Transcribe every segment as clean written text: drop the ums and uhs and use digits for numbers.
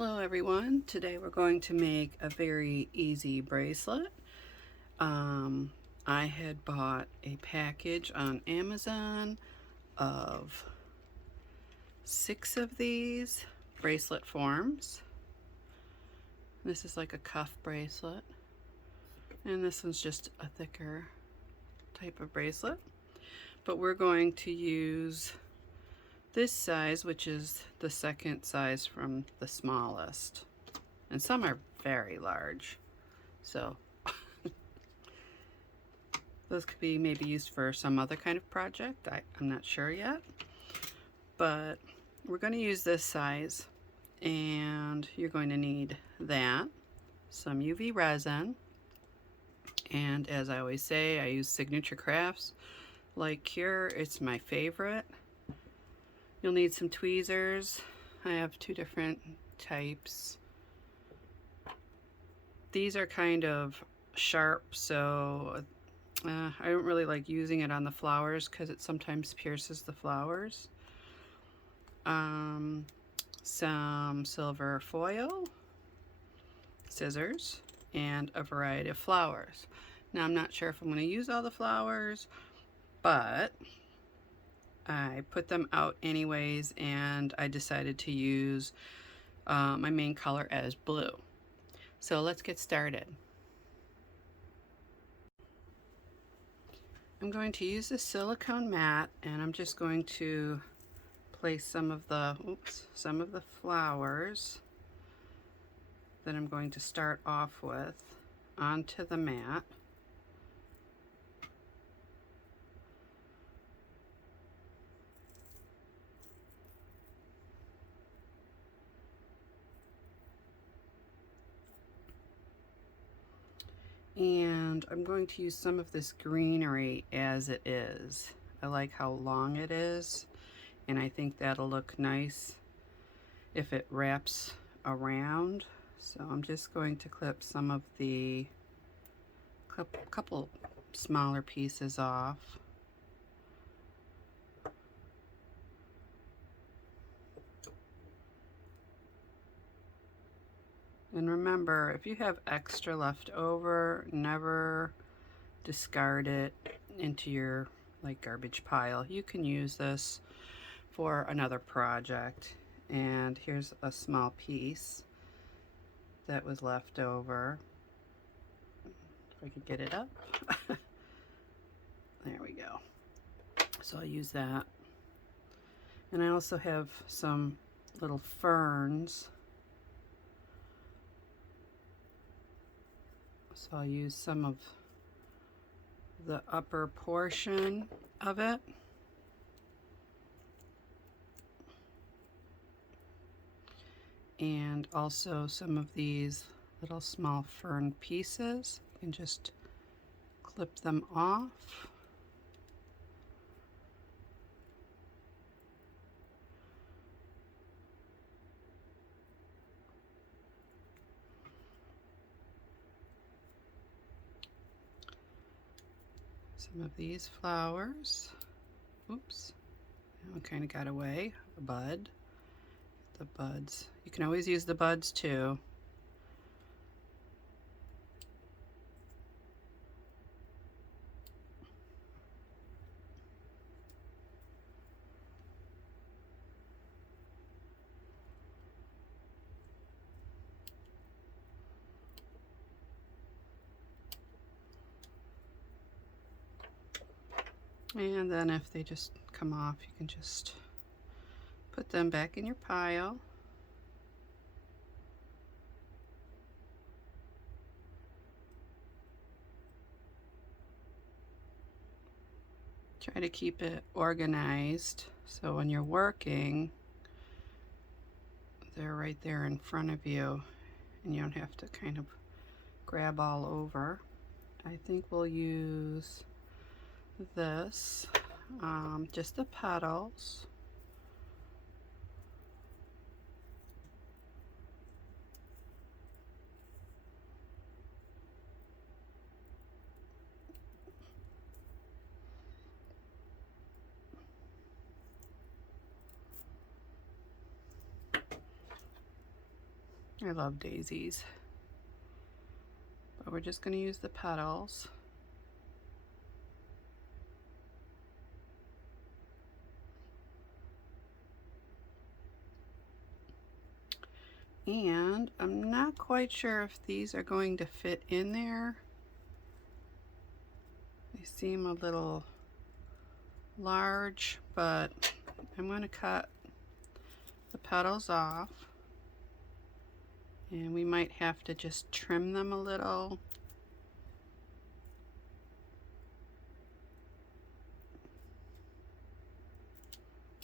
Hello everyone. Today we're going to make a very easy bracelet. I had bought a package on Amazon of 6 of these bracelet forms. This is like a cuff bracelet, and this one's just a thicker type of bracelet. But we're going to use this size, which is the second size from the smallest, and some are very large, so those could be maybe used for some other kind of project. I'm not sure yet, but we're going to use this size, and you're going to need that, some UV resin, and as I always say, I use Signature Crafts like Cure. It's my favorite. You'll need some tweezers. I have 2 different types. These are kind of sharp, so I don't really like using it on the flowers because it sometimes pierces the flowers. Some silver foil, scissors, and a variety of flowers. Now I'm not sure if I'm going to use all the flowers, but I put them out anyways, and I decided to use my main color as blue. So let's get started. I'm going to use this silicone mat, and I'm just going to place some of the flowers that I'm going to start off with onto the mat. And I'm going to use some of this greenery as it is. I like how long it is, and I think that'll look nice if it wraps around. So I'm just going to clip some of the couple smaller pieces off. And remember, if you have extra left over, never discard it into your garbage pile. You can use this for another project. And here's a small piece that was left over. If I could get it up. There we go. So I'll use that. And I also have some little ferns. So I'll use some of the upper portion of it. And also some of these little small fern pieces. You can just clip them off. Some of these flowers. Oops, that one kind of got away. A bud. The buds. You can always use the buds too. And then if they just come off, you can just put them back in your pile. Try to keep it organized so when you're working, they're right there in front of you and you don't have to kind of grab all over. I think we'll use this, just the petals. I love daisies. But we're just going to use the petals. And I'm not quite sure if these are going to fit in there. They seem a little large, but I'm going to cut the petals off. And we might have to just trim them a little.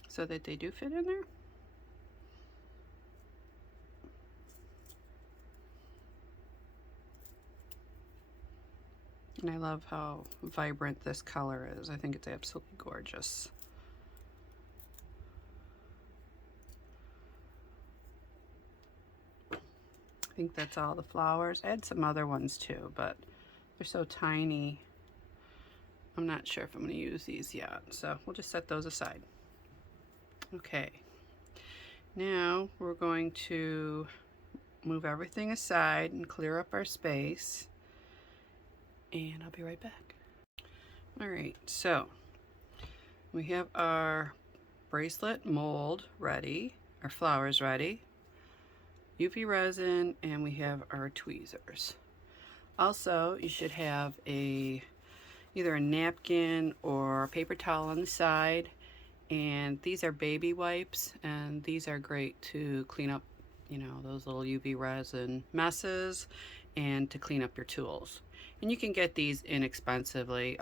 So that they do fit in there. And I love how vibrant this color is. I think it's absolutely gorgeous. I think that's all the flowers. I had some other ones too, but they're so tiny. I'm not sure if I'm going to use these yet, so we'll just set those aside. Okay, now we're going to move everything aside and clear up our space, and I'll be right back. All right, so we have our bracelet mold ready, our flowers ready, UV resin, and we have our tweezers. Also, you should have either a napkin or a paper towel on the side, and these are baby wipes, and these are great to clean up, you know, those little UV resin messes and to clean up your tools. And you can get these inexpensively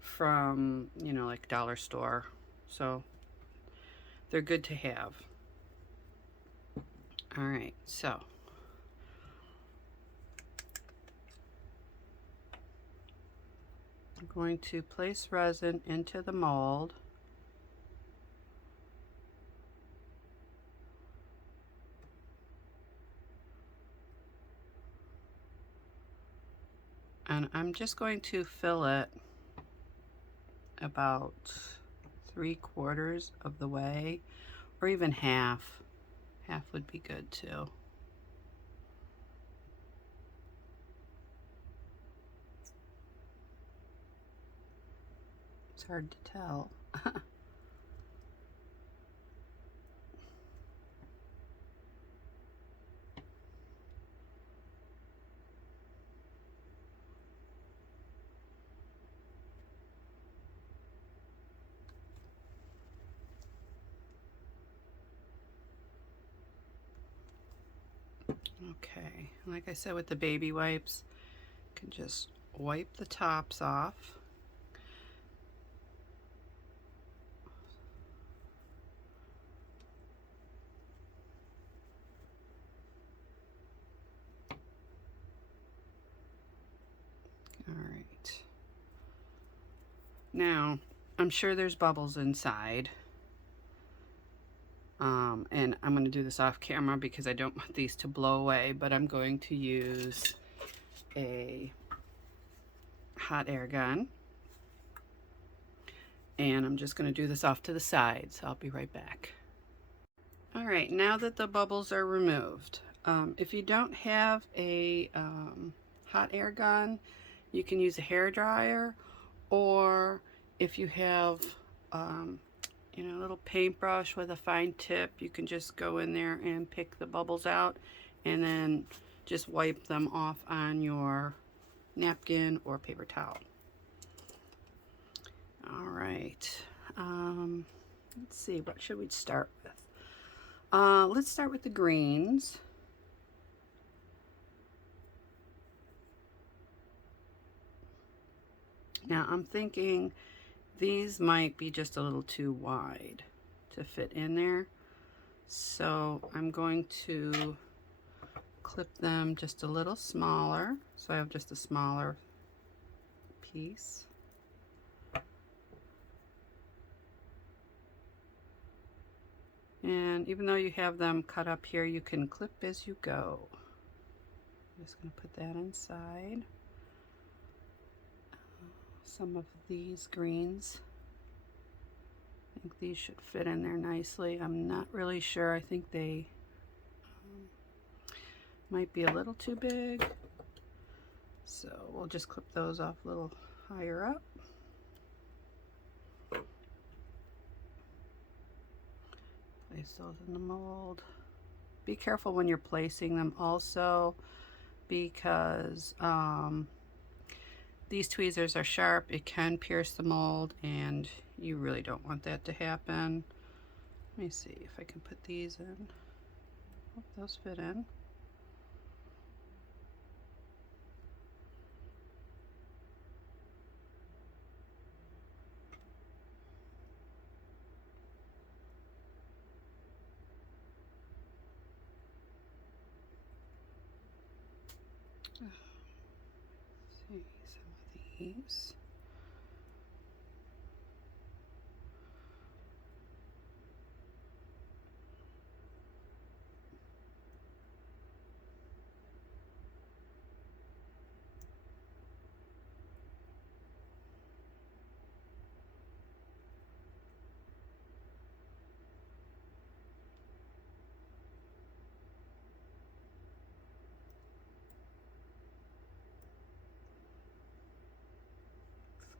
from, you know, like dollar store, so they're good to have. All right, so I'm going to place resin into the mold. And I'm just going to fill it about 3/4 of the way, or even half. Half would be good too. It's hard to tell. Okay, like I said with the baby wipes, you can just wipe the tops off. All right. Now, I'm sure there's bubbles inside. And I'm going to do this off camera because I don't want these to blow away, but I'm going to use a hot air gun. And I'm just going to do this off to the side, so I'll be right back. All right, now that the bubbles are removed, if you don't have a hot air gun, you can use a hair dryer, or if you have you know, a little paintbrush with a fine tip, you can just go in there and pick the bubbles out and then just wipe them off on your napkin or paper towel. All right, let's see, what should we start with? Let's start with the greens. Now I'm thinking these might be just a little too wide to fit in there, so I'm going to clip them just a little smaller, so I have just a smaller piece. And even though you have them cut up here, you can clip as you go. I'm just going to put that inside. Some of these greens, I think these should fit in there nicely. I'm not really sure. I think they might be a little too big. So we'll just clip those off a little higher up. Place those in the mold. Be careful when you're placing them also, because these tweezers are sharp. It can pierce the mold and you really don't want that to happen. Let me see if I can put these in. Hope those fit in. See some of these.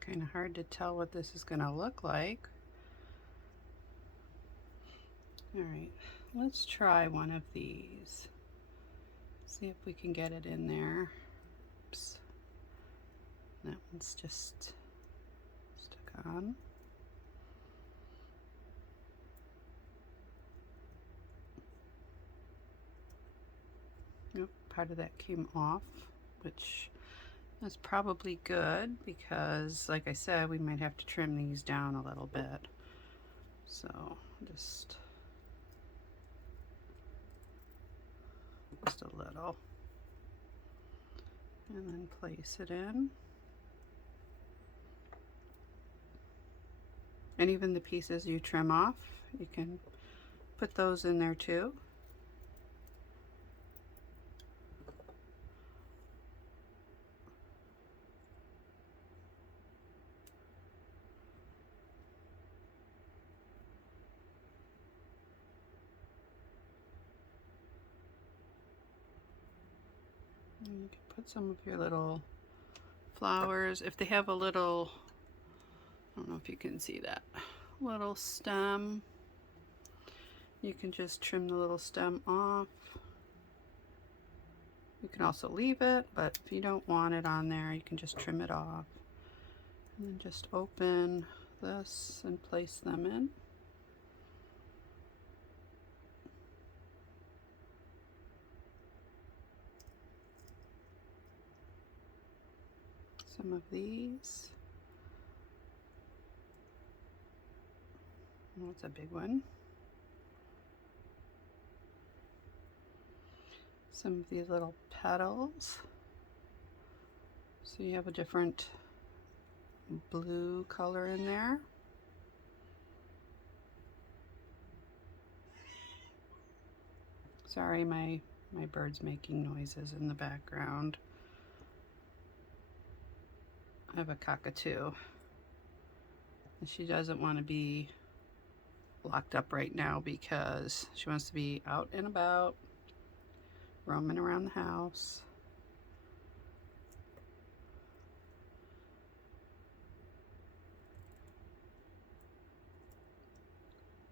Kind of hard to tell what this is going to look like. All right, let's try one of these. See if we can get it in there. Oops. That one's just stuck on. Nope, part of that came off, which is probably good because, like I said, we might have to trim these down a little bit. So just a little, and then place it in. And even the pieces you trim off, you can put those in there too. And you can put some of your little flowers. If they have a little, I don't know if you can see that, little stem, you can just trim the little stem off. You can also leave it, but if you don't want it on there, you can just trim it off. And then just open this and place them in. Some of these. Oh, that's a big one. Some of these little petals. So you have a different blue color in there. Sorry, my bird's making noises in the background. I have a cockatoo, and she doesn't want to be locked up right now because she wants to be out and about, roaming around the house.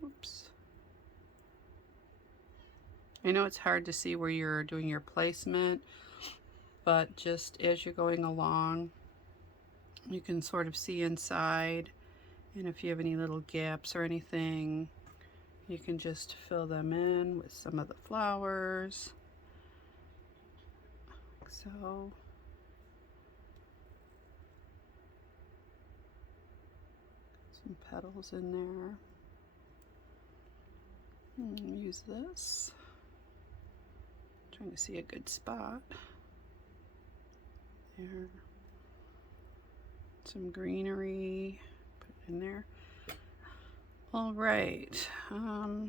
Oops. I know it's hard to see where you're doing your placement, but just as you're going along, you can sort of see inside, and if you have any little gaps or anything, you can just fill them in with some of the flowers, like so. Some petals in there. And use this. Trying to see a good spot. There. Some greenery, put it in there. All right, I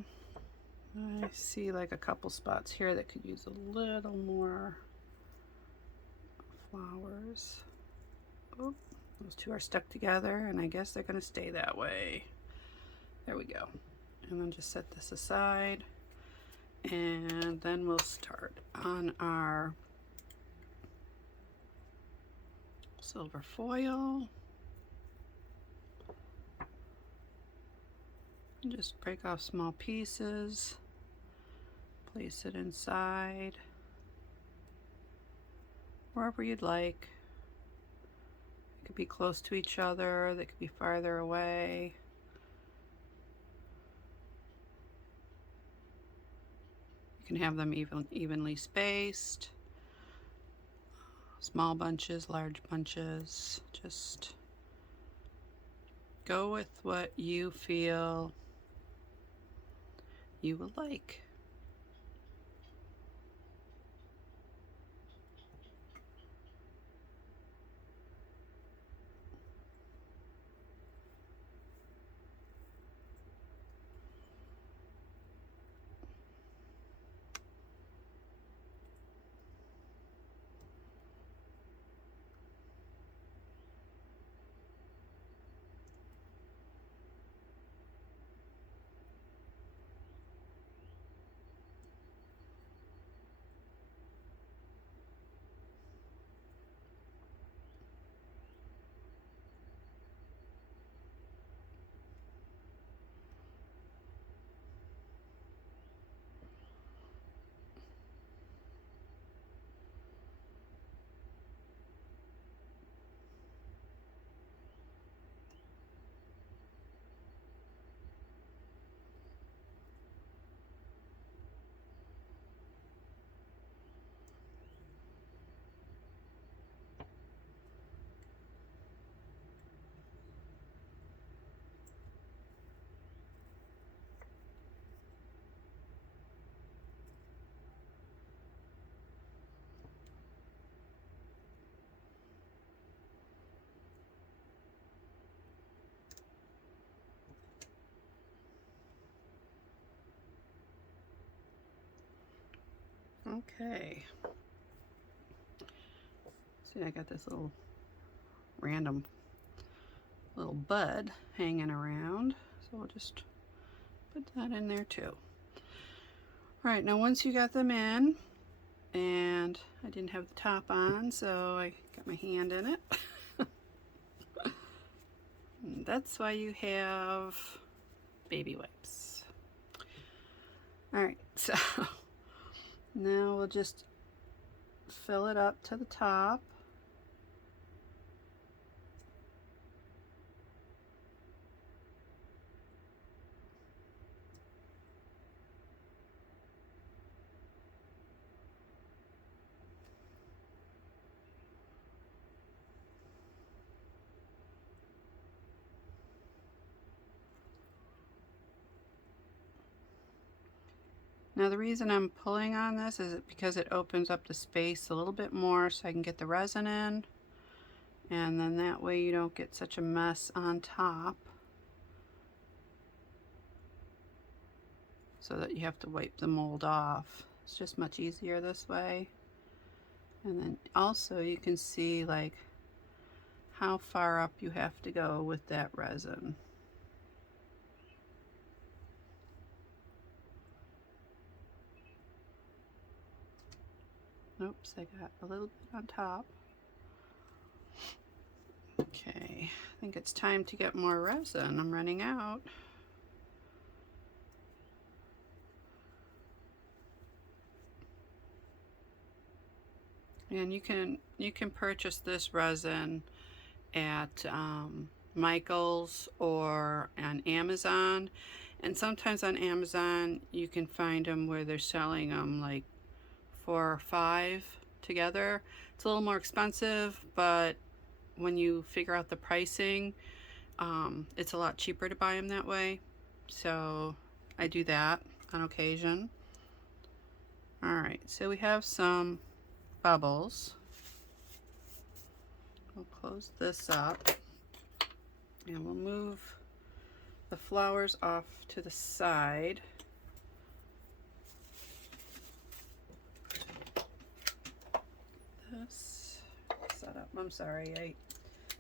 see like a couple spots here that could use a little more flowers. Oh, those two are stuck together, and I guess they're gonna stay that way. There we go. And then just set this aside. And then we'll start on our silver foil. And just break off small pieces, place it inside, wherever you'd like. They could be close to each other, they could be farther away. You can have them evenly spaced, small bunches, large bunches. Just go with what you feel you would like. Okay. See, I got this little random little bud hanging around, so we'll just put that in there too. All right, now once you got them in, and I didn't have the top on, so I got my hand in it. That's why you have baby wipes. All right, so now we'll just fill it up to the top. Now the reason I'm pulling on this is because it opens up the space a little bit more so I can get the resin in, and then that way you don't get such a mess on top so that you have to wipe the mold off. It's just much easier this way. And then also you can see like how far up you have to go with that resin. Oops, I got a little bit on top. Okay, I think it's time to get more resin. I'm running out. And you can purchase this resin at Michael's or on Amazon. And sometimes on Amazon you can find them where they're selling them like 4 or 5 together. It's a little more expensive, but when you figure out the pricing, it's a lot cheaper to buy them that way. So I do that on occasion. All right, so we have some bubbles. We'll close this up and we'll move the flowers off to the side. This set up. I'm sorry, I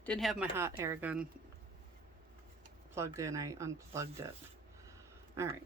didn't have my hot air gun plugged in. I unplugged it. All right.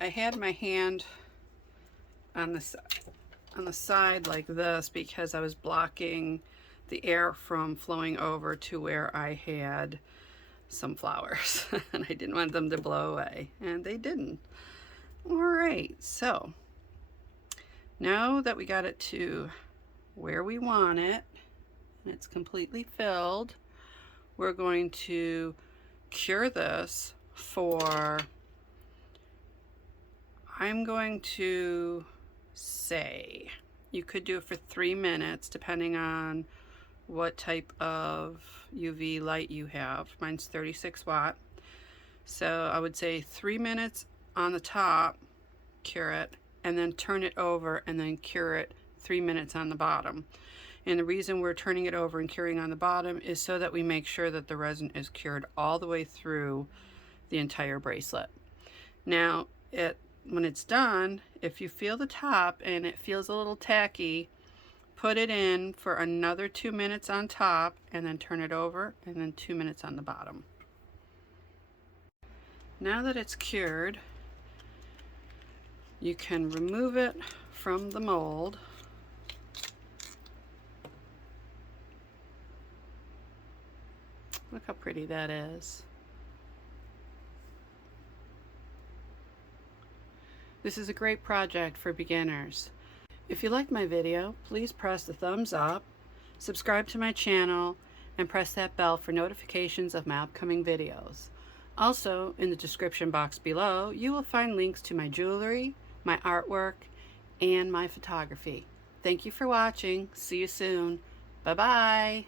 I had my hand on the side like this because I was blocking the air from flowing over to where I had some flowers and I didn't want them to blow away, and they didn't. All right, so now that we got it to where we want it and it's completely filled, we're going to cure this for, I'm going to say, you could do it for 3 minutes depending on what type of UV light you have. Mine's 36 watt. So I would say 3 minutes on the top, cure it, and then turn it over and then cure it 3 minutes on the bottom. And the reason we're turning it over and curing on the bottom is so that we make sure that the resin is cured all the way through the entire bracelet. Now, when it's done, if you feel the top and it feels a little tacky, put it in for another 2 minutes on top and then turn it over and then 2 minutes on the bottom. Now that it's cured, you can remove it from the mold. Look how pretty that is. This is a great project for beginners. If you liked my video, please press the thumbs up, subscribe to my channel, and press that bell for notifications of my upcoming videos. Also, in the description box below, you will find links to my jewelry, my artwork, and my photography. Thank you for watching. See you soon. Bye-bye.